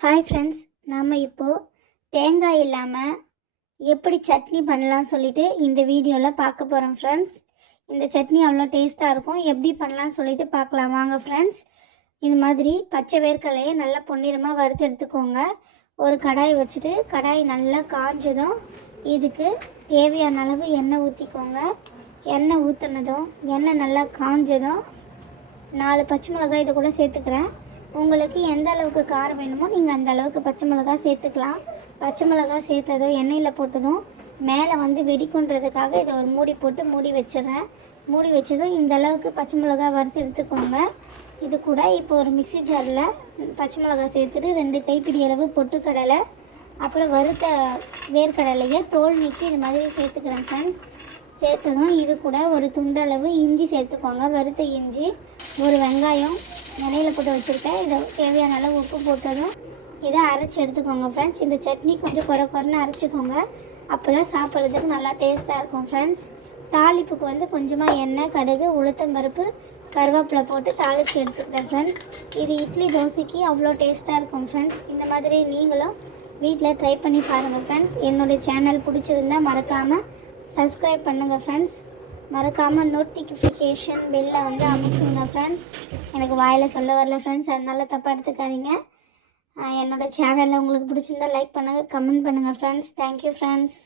Hi friends நாம் இப்போது தேங்காய் இல்லாமல் எப்படி சட்னி பண்ணலாம்னு சொல்லிட்டு இந்த வீடியோவில் பார்க்க போகிறோம் ஃப்ரெண்ட்ஸ் இந்த சட்னி அவ்வளோ டேஸ்ட்டாக இருக்கும். எப்படி பண்ணலாம்னு சொல்லிட்டு பார்க்கலாம். வாங்க ஃப்ரெண்ட்ஸ் இது மாதிரி பச்சை வேர்க்கலையை நல்லா பொன்னிறமாக வறுத்து எடுத்துக்கோங்க. ஒரு கடாய் வச்சுட்டு கடாய் நல்லா காஞ்சதும் இதுக்கு தேவையான அளவு எண்ணெய் ஊற்றிக்கோங்க எண்ணெய் ஊற்றுனதும் எண்ணெய் நல்லா காஞ்சதும் நாலு பச்சை மிளகாய் இதை கூட சேர்த்துக்கிறேன். உங்களுக்கு எந்த அளவுக்கு காரம் வேணுமோ நீங்கள் அந்த அளவுக்கு பச்சை மிளகாய் சேர்த்துக்கலாம். பச்சை மிளகாய் சேர்த்ததும் எண்ணெயில் போட்டதும் மேலே வந்து வெடிக்குன்றதுக்காக இதை ஒரு மூடி போட்டு மூடி வச்சிடுறேன். மூடி வச்சதும் இந்த அளவுக்கு பச்சை மிளகாய் வறுத்து எடுத்துக்கோங்க. இது கூட இப்போ ஒரு மிக்ஸி ஜாரில் பச்சை மிளகாய் சேர்த்துட்டு ரெண்டு கைப்பிடி அளவு பொட்டுக்கடலை அப்புறம் வறுத்த வேர்க்கடலையை தோல் நீக்கி இது மாதிரி சேர்த்துக்கிறேன் ஃப்ரெண்ட்ஸ் சேர்த்ததும் இது கூட ஒரு துண்டளவு இஞ்சி சேர்த்துக்கோங்க. வறுத்த இஞ்சி ஒரு வெங்காயம் நிலையில் போட்டு வச்சுருக்கேன். இதை தேவையான அளவு உப்பு போட்டதும் இதை அரைச்சி எடுத்துக்கோங்க ஃப்ரெண்ட்ஸ் இந்த சட்னி கொஞ்சம் குறை குறைன்னு அரைச்சிக்கோங்க. அப்போ தான் சாப்பிட்றதுக்கு நல்லா டேஸ்ட்டாக இருக்கும் ஃப்ரெண்ட்ஸ் தாளிப்புக்கு வந்து கொஞ்சமாக எண்ணெய் கடுகு உளுத்தம் பருப்பு கருவேப்பிலை போட்டு தாளித்து எடுத்துக்கிட்டேன் ஃப்ரெண்ட்ஸ் இது இட்லி தோசைக்கு அவ்வளோ டேஸ்ட்டாக இருக்கும் ஃப்ரெண்ட்ஸ் இந்த மாதிரி நீங்களும் வீட்டில் ட்ரை பண்ணி பாருங்கள் ஃப்ரெண்ட்ஸ் என்னுடைய சேனல் பிடிச்சிருந்தா மறக்காமல் சப்ஸ்கிரைப் பண்ணுங்கள் ஃப்ரெண்ட்ஸ் மறக்காமல் நோட்டிஃபிகேஷன் பெல்லை வந்து அமுக்குங்க ஃப்ரெண்ட்ஸ் எனக்கு வாயில் சொல்ல வரல ஃப்ரெண்ட்ஸ் அதனால தப்பாக எடுத்துக்காதீங்க. என்னோடய என்னோட சேனலில் உங்களுக்கு பிடிச்சிருந்தா லைக் பண்ணுங்கள் கமெண்ட் பண்ணுங்கள் ஃப்ரெண்ட்ஸ் தேங்க்யூ ஃப்ரெண்ட்ஸ்